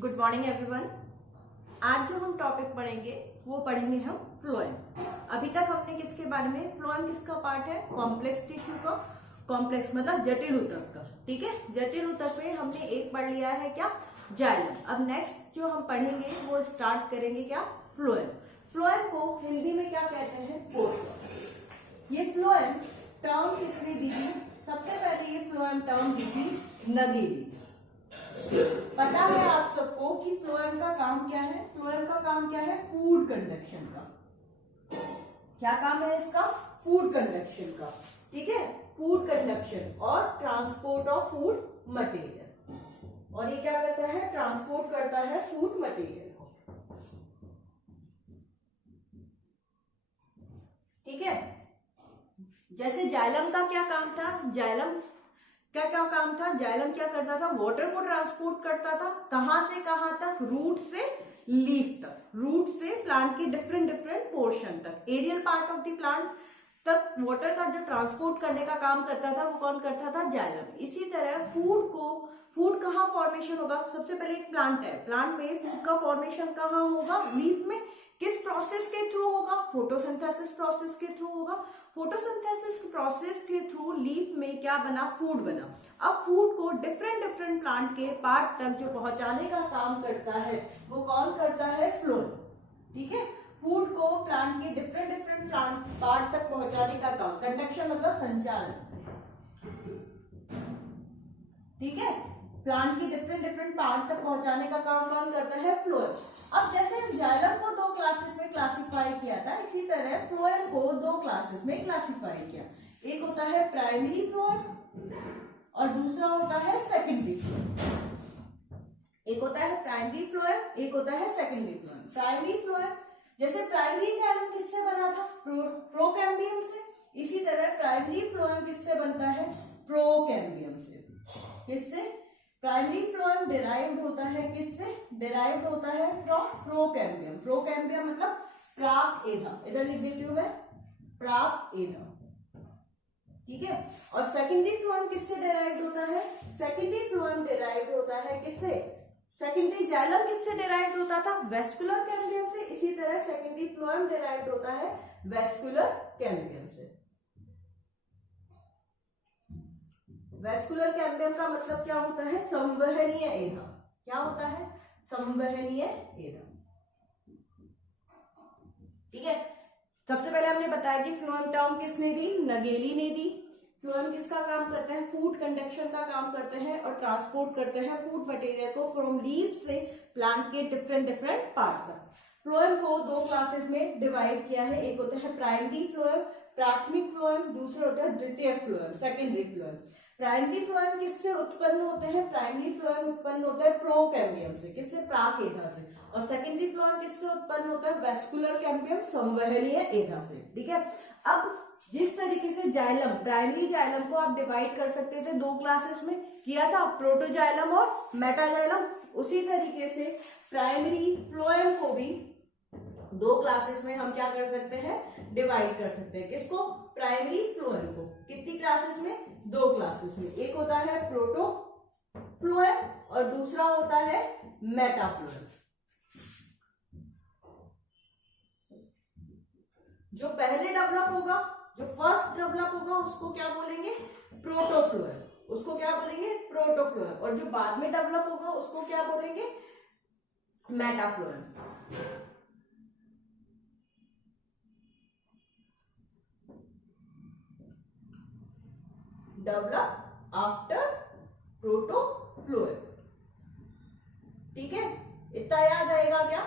Good morning everyone. आज जो हम टॉपिक पढ़ेंगे वो पढ़ेंगे हम फ्लोएम। अभी तक हमने किसके बारे में, फ्लोएम किसका पार्ट है, कॉम्प्लेक्स टिश्यू का। कॉम्प्लेक्स मतलब जटिल ऊतक का, ठीक है। जटिल ऊतक में हमने एक पढ़ लिया है क्या, जाइलम। अब नेक्स्ट जो हम पढ़ेंगे वो स्टार्ट करेंगे क्या, फ्लोएम। फ्लोएम को हिंदी में क्या कहते हैं, पोषक। ये फ्लोएम टर्म किसने दी थी, सबसे पहले ये फ्लोएम टर्म दी थी नगेली। पता है आप सबको कि फ्लोएम का काम क्या है, फ्लोएम का काम क्या है, फूड कंडक्शन का। क्या काम है इसका, फूड कंडक्शन का, ठीक है। फूड कंडक्शन और ट्रांसपोर्ट ऑफ फूड मटेरियल। और ये क्या करता है, ट्रांसपोर्ट करता है फूड मटेरियल को, ठीक है। जैसे जाइलम का क्या काम था, जाइलम क्या क्या काम था, जाइलम क्या करता था, वाटर को ट्रांसपोर्ट करता था। कहां से कहां तक, रूट से लीफ तक, रूट से प्लांट के डिफरेंट पोर्शन तक, aerial part of the plant तक वाटर का जो ट्रांसपोर्ट करने का काम करता था वो कौन करता था, जाइलम। इसी तरह फूड कहाँ फॉर्मेशन होगा, सबसे पहले एक प्लांट है, प्लांट में फूड का फॉर्मेशन कहाँ होगा, लीफ में। किस प्रोसेस के थ्रू होगा, फोटोसिंथेसिस प्रोसेस के थ्रू होगा। फोटोसिंथेसिस प्रोसेस के थ्रू लीफ में क्या बना, फूड बना। अब फूड को डिफरेंट प्लांट के पार्ट तक जो पहुंचाने का काम करता है वो कौन करता है, फ्लोएम, ठीक है। फूड को प्लांट के डिफरेंट प्लांट पार्ट तक पहुंचाने का काम, कंडक्शन मतलब संचालन, ठीक है। प्लांट की डिफरेंट पार्ट तक पहुंचाने का काम कौन करता है, फ्लोएम। अब जैसे जाइलम को दो क्लासेस में क्लासिफाई किया था, इसी तरह फ्लोएम को दो क्लासेस में क्लासिफाई किया। एक होता है प्राइमरी फ्लोएम और दूसरा होता है सेकेंडरी फ्लोएम। एक होता है प्राइमरी फ्लोएम, एक होता है सेकेंडरी फ्लोएम। प्राइमरी फ्लोएम, जैसे प्राइमरी जाइलम किससे बना था, प्रोकैम्बियम से। इसी तरह प्राइमरी फ्लोएम किससे बनता है, प्रोकैम्बियम से। किससे, प्राइमरी फ्लोएम डिराइव्ड होता है किससे, डिराइव्ड होता है फ्रॉम प्रोकैम्बियम। प्रोकैम्बियम मतलब प्राक एधा, इधर लिख देती हूं मैं, प्राक एधा, ठीक है। और सेकेंडरी फ्लोएम किससे डिराइव्ड होता है, सेकेंडरी फ्लोएम डिराइव्ड होता है किससे, सेकेंडरी जाइलम किससे डिराइव्ड होता था, वेस्कुलर कैम्बियम से। इसी तरह सेकेंडरी फ्लोएम डिराइव्ड होता है वेस्कुलर कैम्बियम से। वेस्कुलर कैम्बियम का मतलब क्या होता है, संवहनीय एधा। क्या होता है, संवहनीय एधा, ठीक है। सबसे पहले हमने बताया कि फ्लोएम टर्म किसने दी, नगेली ने दी। फ्लोएम किसका काम करते हैं, फूड कंडक्शन का काम करते हैं और ट्रांसपोर्ट करते हैं फूड मटेरियल को फ्रॉम लीफ से प्लांट के डिफरेंट पार्ट तक। फ्लोएम को दो क्लासेस में डिवाइड किया है, एक होता है प्राइमरी फ्लोएम, प्राथमिक फ्लोएम, दूसरा होता है द्वितीयक phloem, secondary phloem. Primary phloem किससे उत्पन्न होते हैं, प्राइमरी फ्लोएम उत्पन्न होता है प्रोकैम्बियम से, किससे, प्राक एधा से। और सेकेंडरी फ्लोएम किससे उत्पन्न होता है, वेस्कुलर कैम्बियम, संवहनीय एधा से, ठीक है। अब जिस तरीके से जाइलम, प्राइमरी जाइलम को आप डिवाइड कर सकते थे दो क्लासेस में, किया था, प्रोटोजाइलम और मेटाजाइलम, उसी तरीके से प्राइमरी फ्लोएम को भी दो क्लासेस में हम क्या कर सकते हैं, डिवाइड कर सकते हैं। किसको, प्राइमरी फ्लोएम को कितनी क्लासेस में, दो क्लासेस में। एक होता है प्रोटो फ्लोएम और दूसरा होता है मेटा फ्लोएम। जो पहले डेवलप होगा, जो फर्स्ट डेवलप होगा उसको क्या बोलेंगे, प्रोटोफ्लोएम, उसको क्या बोलेंगे, प्रोटोफ्लोएम। और जो बाद में डेवलप होगा उसको क्या बोलेंगे, मेटाफ्लोएम। डेवलप आफ्टर प्रोटोफ्लोएम, ठीक है। इतना याद रहेगा क्या,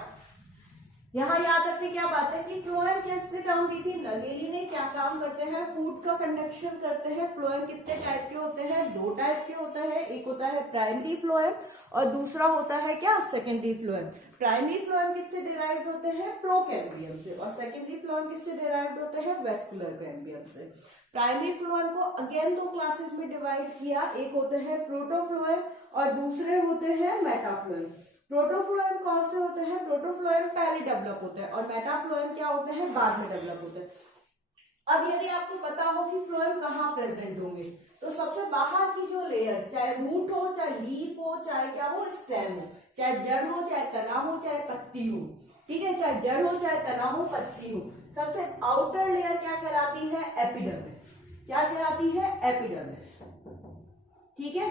यहां याद रखने क्या बात है कि फ्लोएम किसने टर्म दी थी, नगेली ने। क्या काम करते हैं, फूड का कंडक्शन करते हैं। फ्लोएम कितने टाइप के होते हैं, दो टाइप के होते हैं, एक होता है प्राइमरी फ्लोएम और दूसरा होता है क्या, सेकेंडरी फ्लोएम। प्राइमरी फ्लोएम किससे डिराइव्ड होते हैं, प्रोकैम्बियम से, और सेकेंडरी फ्लोएम किससे डिराइव्ड होते हैं, वेस्कुलर कैम्बियम से। प्राइमरी फ्लोएम को अगेन दो क्लासेस में डिवाइड किया, एक होते हैं प्रोटोफ्लोएम और दूसरे होते हैं मेटाफ्लोएम। प्रोटोफ्लोएम कौन से होते हैं, प्रोटोफ्लोएम पहले डेवलप होते हैं और मेटाफ्लोएम क्या होते हैं, बाद में डेवलप होते हैं। अब यदि आपको पता हो कि फ्लोएम कहाँ प्रेजेंट होंगे, तो सबसे बाहर की जो लेयर, चाहे रूट हो, चाहे लीफ हो, चाहे क्या हो, स्टेम हो, चाहे जड़ हो, चाहे तना हो, चाहे पत्ती हो, ठीक है, चाहे जड़ हो, चाहे तना हो, पत्ती हो। सबसे आउटर लेयर क्या कहलाती है? एपिडर्मिस। क्या कहलाती है? एपिडर्मिस, ठीक है।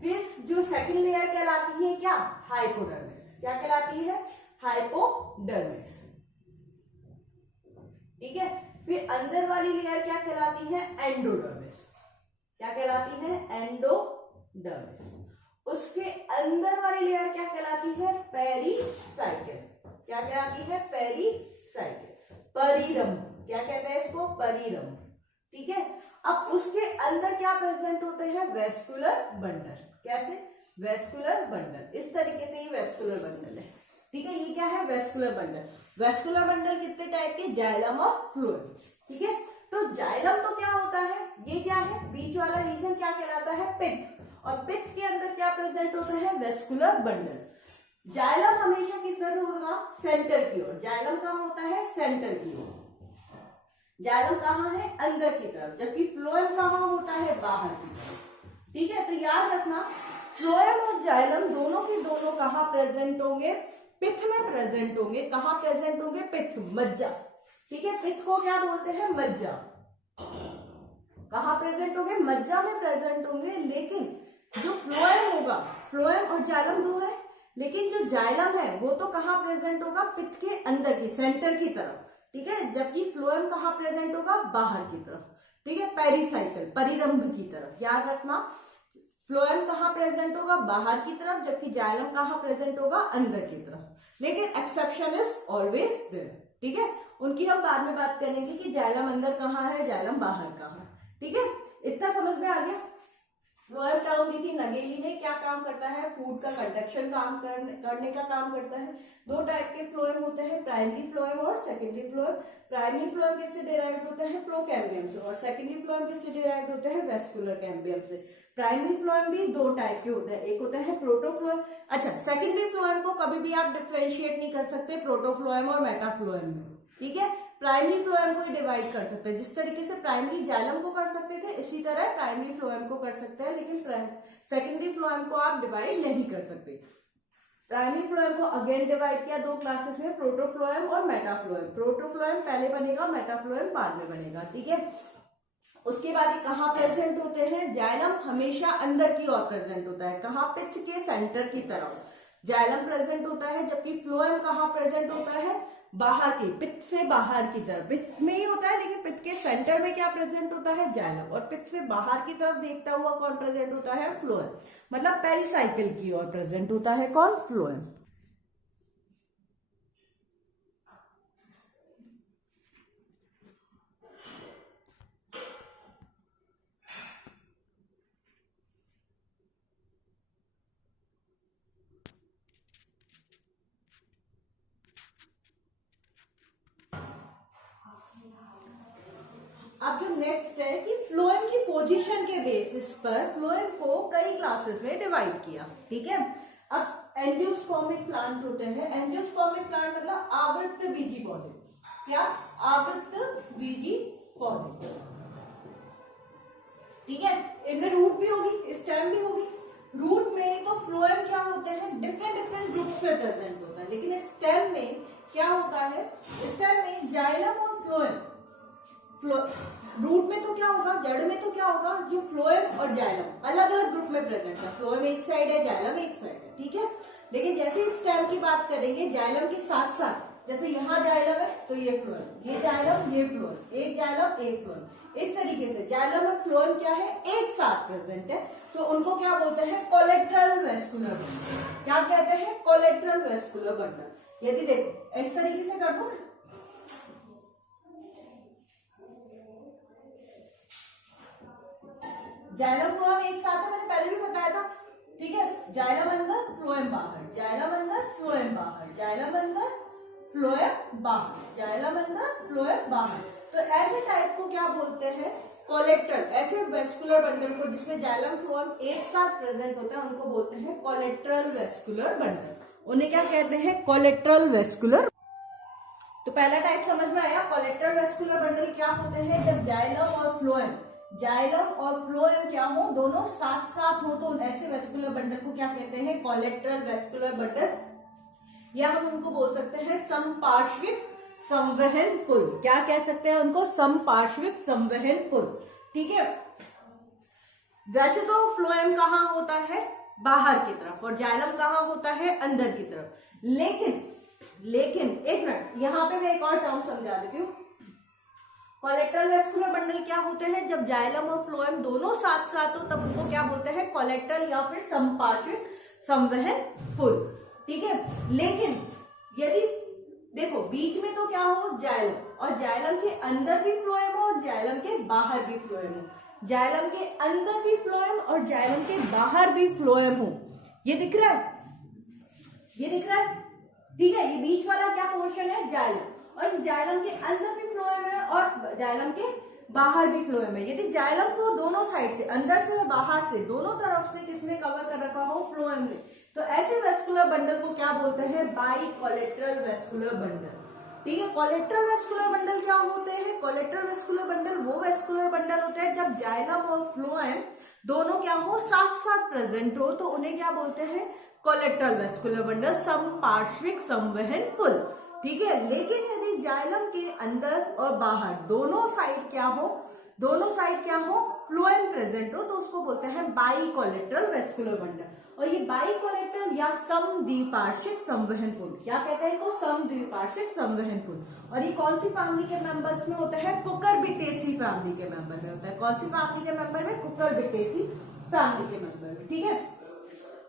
फिर जो सेकंड लेयर कहलाती है क्या? हाइपोडर्मिस। क्या कहलाती है? हाइपोडर्मिस, ठीक है। फिर अंदर वाली लेयर क्या कहलाती है? एंडोडर्मिस। क्या कहलाती है? एंडोडर्मिस। उसके अंदर वाली लेयर क्या कहलाती है? पेरीसाइकिल। क्या कहलाती है? पेरीसाइकिल, परिरंभ। क्या कहते हैं इसको? परिरंभ, ठीक है। अब उसके अंदर क्या प्रेजेंट होते हैं? Vascular bundle. कैसे? वेस्कुलर बंडल, इस तरीके से ये वेस्कुलर बंडल है, ठीक है। ये क्या है? Vascular bundle. वेस्कुलर बंडल कितने टाइप के? जाइलम और फ्लोएम, ठीक है। तो जाइलम तो क्या होता है? ये क्या है? बीच वाला रीजन क्या कहलाता है? पित्त। और पित्त के अंदर क्या प्रेजेंट होता है? Vascular bundle. जाइलम हमेशा किस तरफ होगा? सेंटर की ओर। जाइलम कहाँ होता है? सेंटर की ओर। जाइलम कहाँ है? अंदर की तरफ। जबकि फ्लोएम कहाँ होता है? बाहर की तरफ, ठीक है। तो याद रखना, फ्लोएम और जाइलम दोनों की दोनों कहाँ प्रेजेंट होंगे? पित्त में प्रेजेंट होंगे। कहाँ प्रेजेंट होंगे? पित्त, मज्जा, ठीक है। पित्त को क्या बोलते हैं? मज्जा। कहाँ प्रेजेंट होंगे? मज्जा में प्रेजेंट होंगे। लेकिन जो फ्लोएम होगा, फ्लोएम और जाइलम दो है, लेकिन जो जाइलम है वो तो कहाँ प्रेजेंट होगा? पित्त के अंदर की, सेंटर की तरफ, ठीक है। जबकि फ्लोएम कहाँ प्रेजेंट होगा? बाहर की तरफ, ठीक है, पेरीसाइकिल, परिरंभ की तरफ। याद रखना, फ्लोएम कहाँ प्रेजेंट होगा? बाहर की तरफ, जबकि जाइलम कहाँ प्रेजेंट होगा? अंदर की तरफ। लेकिन एक्सेप्शन इज ऑलवेज देयर, ठीक है। उनकी हम बाद में बात करेंगे कि जाइलम अंदर कहाँ है, जाइलम बाहर कहाँ है, ठीक है। इतना समझ में आ गया। फ्लोएम टाउन दी थी नगेली ने, क्या काम करता है? फूड का कंडक्शन काम करने का काम करता है। दो टाइप के फ्लोएम होते हैं, प्राइमरी फ्लोएम और सेकेंडरी फ्लोएम। प्राइमरी फ्लोएम किससे डिराइव्ड होते हैं? प्रोकैम्बियम से। और सेकेंडरी फ्लोएम किससे डिराइव्ड होते हैं? वेस्कुलर कैम्बियम से। प्राइमरी फ्लोएम भी दो टाइप के होते हैं, एक होता है प्रोटोफ्लोएम। अच्छा, सेकेंडरी फ्लोएम को कभी भी आप डिफरेंशिएट नहीं कर सकते प्रोटोफ्लोएम और मेटाफ्लोएम में, ठीक है। प्राइमरी फ्लोएम को ही डिवाइड कर सकते हैं। जिस तरीके से प्राइमरी जाइलम को कर सकते थे, इसी तरह प्राइमरी फ्लोएम को कर सकते हैं, लेकिन सेकेंडरी फ्लोएम को आप डिवाइड नहीं कर सकते। प्राइमरी फ्लोएम को अगेन डिवाइड किया दो क्लासेस में, प्रोटोफ्लोएम और मेटाफ्लोएम। प्रोटोफ्लोएम पहले बनेगा, मेटाफ्लोएम बाद में बनेगा, ठीक है। उसके बाद ये कहाँ प्रेजेंट होते हैं? जाइलम हमेशा अंदर की ओर प्रेजेंट होता है। कहाँ? पित्त के सेंटर की तरफ जाइलम प्रेजेंट होता है। जबकि फ्लोएम कहाँ प्रेजेंट होता है? बाहर की, पित्त से बाहर की तरफ। पित्त में ही होता है, लेकिन पित्त के सेंटर में क्या प्रेजेंट होता है? जाइलम। और पित्त से बाहर की तरफ देखता हुआ कौन प्रेजेंट होता है? फ्लोएम। मतलब पेरीसाइकिल की ओर प्रेजेंट होता है कौन? फ्लोएम। अब जो नेक्स्ट है कि फ्लोएम की पोजीशन के बेसिस पर फ्लोएम को कई क्लासेस में डिवाइड किया, ठीक है। अब एंजियोस्पर्मिक प्लांट होते हैं। एंजियोस्पर्मिक प्लांट मतलब आवृत्तबीजी पौधे। क्या? आवृत्तबीजी पौधे, ठीक है। इनमें रूट भी होगी, स्टेम भी होगी। रूट में तो फ्लोएम क्या होते हैं? डिफरेंट डिफरेंट ग्रुप्स में प्रेजेंट होता है। लेकिन स्टेम में क्या होता है? स्टेम में जाइलम और फ्लोएम। रूट में तो क्या होगा? जड़ में तो क्या होगा? जो फ्लोएम और जाइलम अलग अलग ग्रुप में प्रेजेंट है। फ्लोएम एक साइड है, जाइलम एक साइड है, ठीक है। लेकिन जैसे ही स्टेम की बात करेंगे, जाइलम के साथ साथ, जैसे यहाँ जाइलम है तो ये फ्लोएम, ये जाइलम, ये फ्लोएम, एक जाइलम एक फ्लोएम, इस तरीके से जाइलम और फ्लोएम क्या है? एक साथ प्रेजेंट है। तो उनको क्या बोलते हैं? Collateral vascular bundle. क्या कहते हैं? Collateral vascular bundle. यदि देखो इस तरीके से कर दो, जाइलम फ्लोएम एक साथ है, मैंने पहले भी बताया था, ठीक है। जाइलम अंदर, फ्लोएम बाहर, जाइलम अंदर, फ्लोएम बाहर, जाइलम अंदर, फ्लोएम बाहर, जाइलम अंदर, फ्लोएम बाहर। तो ऐसे टाइप को क्या बोलते हैं? कोलेट्रल। ऐसे वेस्कुलर बंडल को जिसमें जाइलम फ्लोएम एक साथ प्रेजेंट होते हैं, उनको बोलते हैं कोलेट्रल वेस्कुलर बंडल। उन्हें क्या कहते हैं? Collateral vascular. तो पहला टाइप समझ में आया। कोलेट्रल वेस्कुलर बंडल क्या होते हैं? जब जाइलम और फ्लोएम जाइलम और फ्लोएम क्या हो, दोनों साथ साथ हो, तो ऐसे वेस्कुलर बंडल को क्या कहते हैं, कोलेट्रल वेस्कुलर बंडल, या हम उनको बोल सकते हैं समपार्श्विक संवहन पुल। क्या कह सकते हैं उनको, समपार्श्विक संवहन पुल। ठीक है, वैसे तो फ्लोएम कहाँ होता है, बाहर की तरफ, और जाइलम कहाँ होता है, अंदर की तरफ। लेकिन एक मिनट, यहाँ पे मैं एक और टर्म समझा देती हूँ। कोलेट्रल वेस्कुलर बंडल क्या होते हैं, जब जाइलम और फ्लोएम दोनों साथ साथ हो तब उनको क्या बोलते हैं, कोलेट्रल या फिर समपार्श्विक संवहन पुल। ठीक है, लेकिन यदि देखो बीच में तो क्या हो, जाइलम, और जाइलम के अंदर भी फ्लोएम हो और जाइलम के बाहर भी फ्लोएम हो, जाइलम के अंदर भी फ्लोएम और जाइलम के बाहर भी फ्लोएम हो। ये दिख रहा है, ये दिख रहा है। ठीक है, ये बीच वाला क्या पोर्शन है, जाइलम, और जाइलम के अंदर भी फ्लोएम है और जाइलम के बाहर भी फ्लोएम है। यदि जाइलम को दोनों साइड से, अंदर से और बाहर से, दोनों तरफ से किसने कवर कर रखा हो, फ्लोएम ने, तो ऐसे वेस्कुलर बंडल को क्या बोलते हैं, बाइकोलेट्रल वेस्कुलर बंडल। ठीक है, कोलेट्रल वेस्कुलर बंडल क्या होते हैं, कोलेट्रल वेस्कुलर बंडल वो वेस्कुलर बंडल होते हैं जब जाइलम और फ्लोएम दोनों क्या हो, साथ साथ प्रेजेंट हो, तो उन्हें क्या बोलते हैं, कोलेट्रल वेस्कुलर बंडल, समपार्श्विक संवहन पुल। ठीक है, लेकिन यदि जाइलम के अंदर और बाहर दोनों साइड क्या हो, फ्लोएम प्रेजेंट हो, तो उसको बोलते हैं बाइकोलेट्रल वेस्कुलर बंडल। और ये बाइकोलेट्रल या समद्विपार्श्विक संवहन पुल, क्या कहते हैं इसको, समद्विपार्श्विक संवहन पुल। और ये कौन सी फैमिली के मेंबर्स में होता है, कुकुरबिटेसी फैमिली के मेंबर में होता है। कौन सी फैमिली के मेंबर में, कुकुरबिटेसी फैमिली के मेंबर में। ठीक है,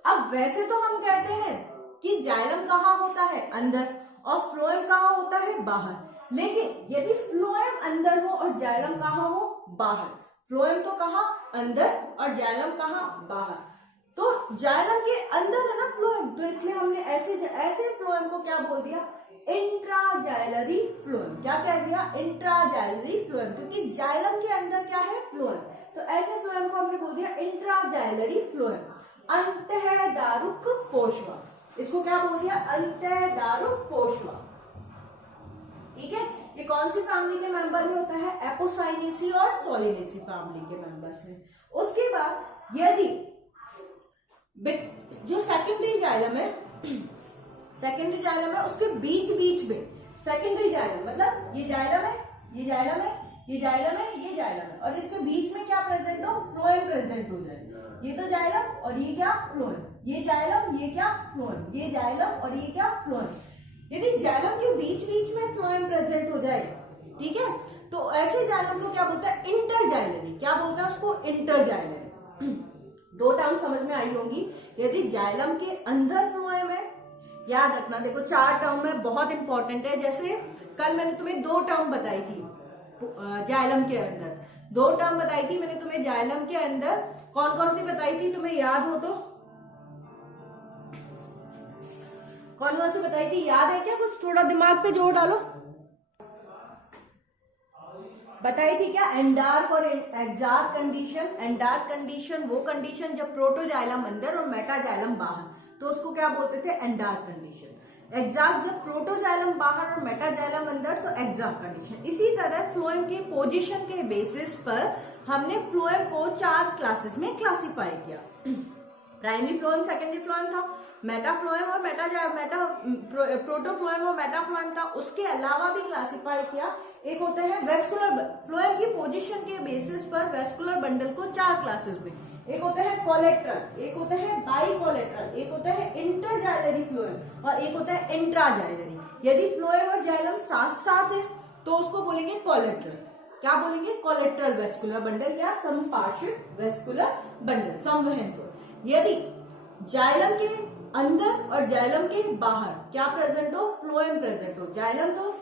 अब वैसे तो हम कहते हैं कि जाइलम कहाँ होता है, अंदर, और फ्लोएम कहाँ होता है, बाहर। लेकिन यदि फ्लोएम अंदर हो और जाइलम कहाँ हो, बाहर, फ्लोएम तो कहाँ, अंदर, और जाइलम कहाँ, बाहर, तो जाइलम के अंदर है ना फ्लोएम, तो इसलिए हमने ऐसे फ्लोएम को क्या बोल दिया, इंट्राजाइलरी फ्लोएम। क्या कह दिया, इंट्राजाइलरी फ्लोएम, क्योंकि जाइलम के अंदर क्या है, फ्लोएम, तो ऐसे फ्लोएम को हमने बोल दिया इंट्राजाइलरी फ्लोएम। अंतःदारुक पोषवा, इसको क्या बोल दिया, अंतःदारुक पोषवा। ठीक है, ये कौन सी फैमिली के मेंबर में होता है, एपोसाइनेसी और सोलिनेसी फैमिली के मेंबर्स में। उसके बाद यदि जो सेकेंडरी जाइलम है, उसके बीच में सेकेंडरी जाइलम, मतलब ये जाइलम है, ये जाइलम है, ये जाइलम है, ये जाइलम है, और इसके बीच में क्या प्रेजेंट हो, फ्लोएम प्रेजेंट हो जाए। ये तो जाइलम और ये क्या, फ्लोएम, ये जाइलम, ये क्या, फ्लोएम, ये जाइलम और ये क्या, फ्लोएम। यदि जाइलम के बीच में फ्लोएम प्रेजेंट हो जाए, ठीक है, तो ऐसे जाइलम को क्या बोलता है, इंटरजाइलरी। क्या बोलता है उसको, इंटरजाइलरी। दो टर्म समझ में आई होंगी। यदि जाइलम के अंदर फ्लोएम है, याद रखना, देखो 4 टर्म में बहुत इंपॉर्टेंट है। जैसे कल मैंने तुम्हें 2 टर्म बताई थी जाइलम के अंदर, 2 टर्म बताई थी मैंने तुम्हें जाइलम के अंदर। कौन कौन सी बताई थी, तुम्हें याद हो तो कौन कौन सी बताई थी, याद है क्या, कुछ थोड़ा दिमाग पे जोर डालो। बताई थी क्या, एंडार्क और एक्सार्क कंडीशन। एंडार्क कंडीशन वो कंडीशन जब प्रोटोजाइलम अंदर और मेटाजाइलम बाहर, तो उसको क्या बोलते थे, एंडार्क कंडीशन। एक्सार्क जब प्रोटोजाइलम बाहर और मेटाजाइलम अंदर, तो एक्सार्क कंडीशन। इसी तरह फ्लोएम की पोजीशन के बेसिस पर हमने फ्लोएम को 4 क्लासेस में क्लासिफाई किया। प्राइमरी फ्लोएम, सेकेंडरी फ्लोएम था, मेटाफ्लोएम और प्रोटोफ्लोएम और मेटाफ्लोएम था। उसके अलावा भी क्लासिफाई किया, एक होता है वेस्कुलर फ्लोएम की पोजीशन के बेसिस पर वेस्कुलर बंडल को 4 क्लासेस में, एक होता है कोलेट्रल, एक होता है बाइकोलेट्रल, एक होता है इंटरजाइलरी फ्लोएम और एक होता है इंट्राजाइलरी। यदि फ्लोएम और जाइलम साथ साथ है तो उसको बोलेंगे कोलेट्रल। क्या बोलेंगे, कोलेट्रल वेस्कुलर बंडल या समपार्श्विक वेस्कुलर बंडल, संवहन पुल। यदि जाइलम के अंदर और जाइलम के बाहर क्या प्रेजेंट हो, फ्लोएम प्रेजेंट हो, जाइलम तो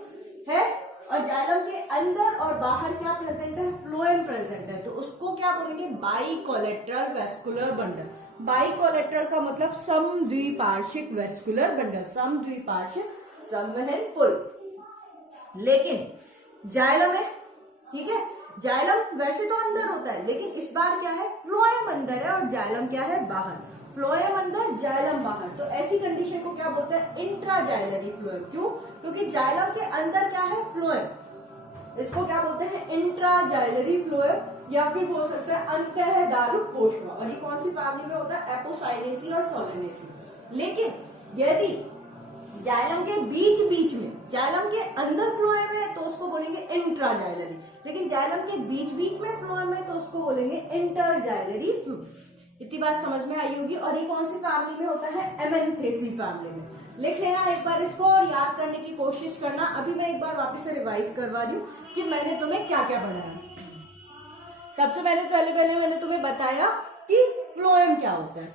है और जाइलम के अंदर और बाहर क्या प्रेजेंट है, फ्लोएम प्रेजेंट है, तो उसको क्या बोलेंगे, बाइकोलेट्रल वेस्कुलर बंडल। बाइकोलेट्रल का मतलब समद्विपार्श्विक वेस्कुलर बंडल, समद्विपार्श्विक संवहन पुल। लेकिन जाइलम है, ठीक है, जाइलम वैसे तो अंदर होता है, लेकिन इस बार क्या है, फ्लोएम अंदर है और जाइलम क्या है, बाहर। फ्लोएम अंदर, जाइलम बाहर, तो ऐसी कंडीशन को क्या बोलते हैं, इंट्राजाइलरी फ्लोएम। क्यों, क्योंकि जाइलम के अंदर क्या है, फ्लोएम, इसको क्या बोलते हैं, इंट्राजाइलरी फ्लोएम या फिर बोल सकते हैं अंतःधारू कोशिका। और ये कौन सी फैमिली में होता है, एपोसाइनेसी और सोलेनेसी। लेकिन यदि जाइलम के बीच बीच में, जाइलम के अंदर फ्लोएम है तो उसको बोलेंगे इंट्राजाइलरी, लेकिन जाइलम के बीच बीच में फ्लोएम है तो उसको बोलेंगे इंटरजाइलरी फ्लोएम। इतनी बात समझ में आई होगी। और ये कौन सी फैमिली में होता है, एमेंथेसी फैमिली में। लिख लेना एक बार इसको और याद करने की कोशिश करना। अभी मैं एक बार वापस से रिवाइज करवा रही हूँ कि मैंने तुम्हें क्या क्या पढ़ाया। सबसे पहले मैंने तुम्हें बताया कि फ्लोएम क्या होता है,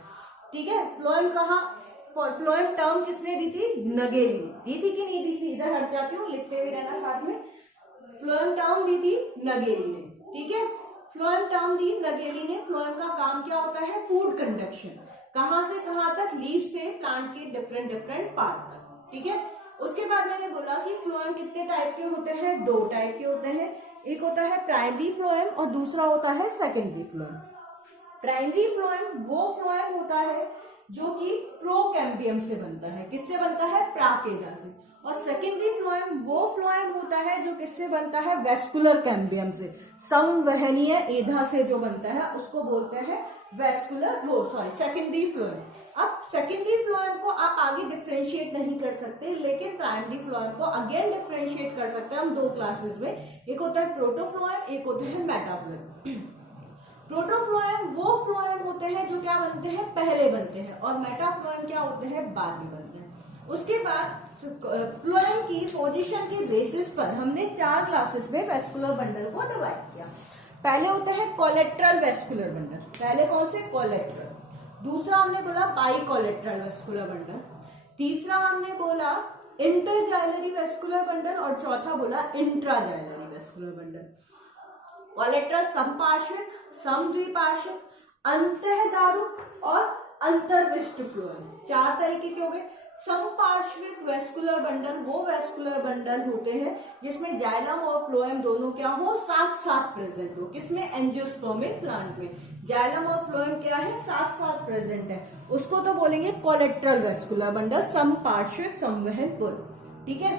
ठीक है। फ्लोएम कहाँ, फ्लोएम टर्म किसने दी थी, नगेली दी थी कि नहीं दी थी, इधर हट जाती हूँ, लिखते हुए रहना साथ में। फ्लोएम टर्म दी थी नगेली ने, ठीक है। फ्लोएम टर्म दी नगेली ने। फ्लोएम का काम क्या होता है, फूड कंडक्शन, कहां से कहां तक, लीव से प्लांट के डिफरेंट पार्ट तक, ठीक है। उसके बाद मैंने बोला कि फ्लोएम कितने टाइप के होते हैं, 2 टाइप के होते हैं। एक होता है प्राइमरी फ्लोएम और दूसरा होता है सेकेंडरी फ्लोएम। प्राइमरी फ्लोएम वो फ्लोएम होता है जो कि प्रोकैम्बियम से बनता है, किससे बनता है, प्राकेदा से। और सेकेंडरी फ्लोएम वो फ्लोएम होता है जो किससे बनता है, वेस्कुलर कैम्बियम से, संवहनीय एधा से जो बनता है उसको बोलते हैं सेकेंडरी फ्लोएम। अब सेकेंडरी फ्लोएम को आप आगे डिफ्रेंशिएट नहीं कर सकते, लेकिन प्राइमरी फ्लोएम को अगेन डिफ्रेंशिएट कर सकते हैं हम 2 क्लासेस में। एक होता है प्रोटोफ्लोएम, एक होता है मेटाफ्लोएम। प्रोटोफ्लोएम वो फ्लोएम होते हैं जो क्या बनते हैं, पहले बनते हैं, और मेटाफ्लोएम क्या होते हैं, बाद में बनते हैं। उसके बाद फ्लोएम की पोजीशन के बेसिस पर हमने 4 क्लासेस में वेस्कुलर बंडल को डिवाइड किया। पहले होता है कोलेट्रल वेस्कुलर बंडल, पहले कौन से, कोलेट्रल। दूसरा हमने बोला बाई कोलेट्रल वेस्कुलर बंडल। तीसरा हमने बोला इंटरजाइलरी वेस्कुलर बंडल और चौथा बोला इंट्राजाइलरी वेस्कुलर बंडल। कोलेट्रल समपार्श्विक, समद्विपार्श्विक, अंतःधारू और अंतर्विष्ट फ्लोएम, 4 तरीके के हो गए। समपार्श्विक वेस्कुलर बंडल वो वेस्कुलर बंडल होते हैं जिसमें जाइलम और फ्लोएम दोनों क्या हो, साथ साथ प्रेजेंट हो। किसमें, एंजियोस्पर्मिक प्लांट में जाइलम और फ्लोएम क्या है, साथ साथ प्रेजेंट है, उसको तो बोलेंगे कोलेट्रल वेस्कुलर बंडल, समपार्श्विक संवहन पूर्व, ठीक है।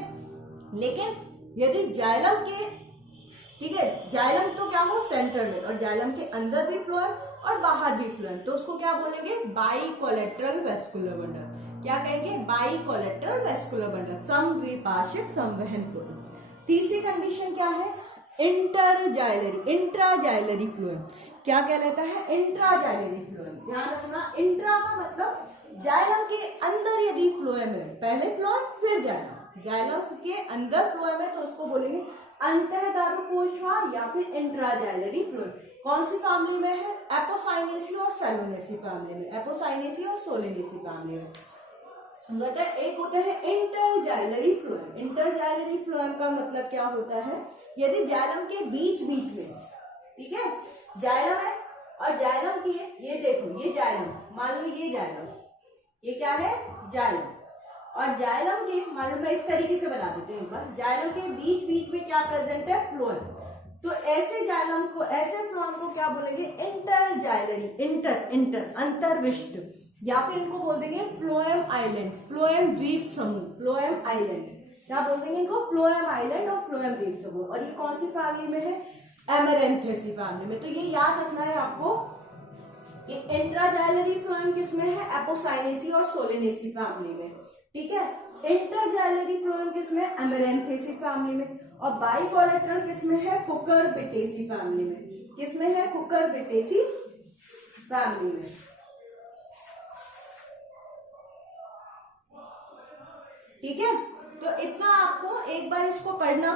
लेकिन यदि जाइलम के, ठीक है, जाइलम तो क्या हो सेंटर में, और जाइलम के अंदर भी फ्लोएम और बाहर भी फ्लोएम, तो उसको क्या बोलेंगे, बाई कोलेट्रल वेस्कुलर बंडल। क्या कहेंगे, बाई कोलेट्रल वेस्कुलर बंडल, समद्विपार्श्विक संवहन पूर्व। तीसरी कंडीशन क्या है, इंट्राजाइलरी फ्लोएम। क्या कहलाता है, इंट्राजाइलरी फ्लोएम। ध्यान रखना, इंट्रा का मतलब जाइलम के अंदर यदि फ्लोएम है, पहले फ्लोएम फिर जाइलम, जाइलम के अंदर फ्लोएम है तो उसको बोलेंगे अंतःधारू कोशिका या फिर इंट्राजाइलरी फ्लोएम। कौन सी फैमिली में है, एपोसाइनेसी और सेलोनेसी फैमिली में, एपोसाइनेसी और सोलेनेसी फैमिली में। एक होता है इंटरजाइलरी फ्लोएम। इंटरजाइलरी फ्लोएम का मतलब क्या होता है, यदि जाइलम के बीच बीच में, ठीक है, जाइलम है और जाइलम की, ये देखो ये जाइलम, मान लो ये जाइलम, ये क्या है, जाइलम, और जाइलम के, मान लो मैं इस तरीके से बना देती हूँ एक बार, जाइलम के बीच बीच में क्या प्रेजेंट है, फ्लोएम। तो ऐसे जाइलम को, ऐसे फ्लोएम को क्या बोलेंगे, इंटरजाइलरी, इंटर अंतर्विष्ट, या फिर इनको बोल देंगे फ्लोएम आइलैंड, फ्लोएम द्वीप समूह, फ्लोएम आइलैंड, क्या बोल देंगे इनको, फ्लोएम आइलैंड और फ्लोएम द्वीप समूह। और ये कौन सी फैमिली में है, एमेरेंथेसी फैमिली में। तो ये याद रखना है आपको कि इंट्राजाइलरी फ्लोएम किसमें है, एपोसाइनेसी और सोलेनेसी फैमिली में, ठीक है। इंटरजाइलरी फ्लोएम किसमें, एमेरेंथेसी फैमिली में, और बाई कोलेट्रल किसमें है, कुकुरबिटेसी फैमिली में, किसमें है, कुकुरबिटेसी फैमिली में, ठीक है। तो इतना आपको एक बार इसको पढ़ना,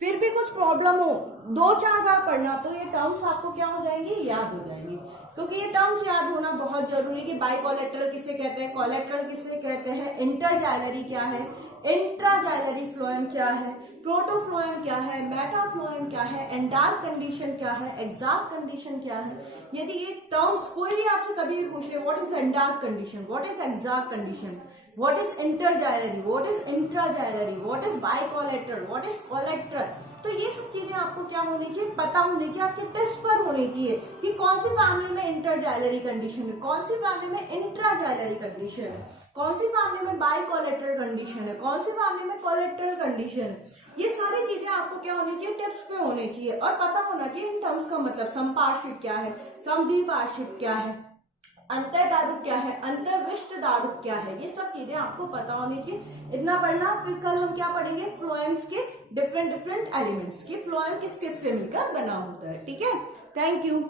फिर भी कुछ प्रॉब्लम हो 2-4 बार पढ़ना तो ये टर्म्स आपको क्या हो जाएंगे, याद हो जाएंगे, क्योंकि ये टर्म्स याद होना बहुत जरूरी है कि बाई कोलेट्रल किसे कहते हैं, कोलेट्रल किसे कहते हैं, इंटरजाइलरी क्या है, इंट्राजाइलरी फ्लोएम क्या है, प्रोटोफ्लोएम क्या है, मेटाफ्लोएम क्या है, एंडार्क कंडीशन क्या है, एग्जैक्ट कंडीशन क्या है। यदि ये टर्म्स कोई भी आपसे कभी भी पूछे, what is endarch condition, what is exarch condition, what is interxylary, what is intraxylary, what is bicollateral, what is collateral, तो ये सब चीजें आपको क्या होनी चाहिए, पता होनी चाहिए, आपके टेस्ट पर होनी चाहिए कि कौन सी फैमिली में इंटरजाइलरी कंडीशन है, कौन सी फैमिली में इंट्राजाइलरी कंडीशन है, कौन सी फैमिली में बाइकोलेट्रल कंडीशन है, कौन सी फैमिली में कोलेट्रल कंडीशन है। ये सारी चीजें आपको क्या होनी चाहिए, टिप्स पे होनी चाहिए और पता होना चाहिए इन टर्म्स का मतलब। समपार्श्विक क्या है, समद्विपार्श्विक क्या है, अंतर्धातुक क्या है, अंतर्विष्ट धातुक क्या है, ये सब चीजें आपको पता होनी चाहिए। इतना पढ़ना। फिर कल हम क्या पढ़ेंगे, फ्लोएम्स के डिफरेंट डिफरेंट एलिमेंट्स की, फ्लोएम किस किस से मिलकर बना होता है। ठीक है, थैंक यू।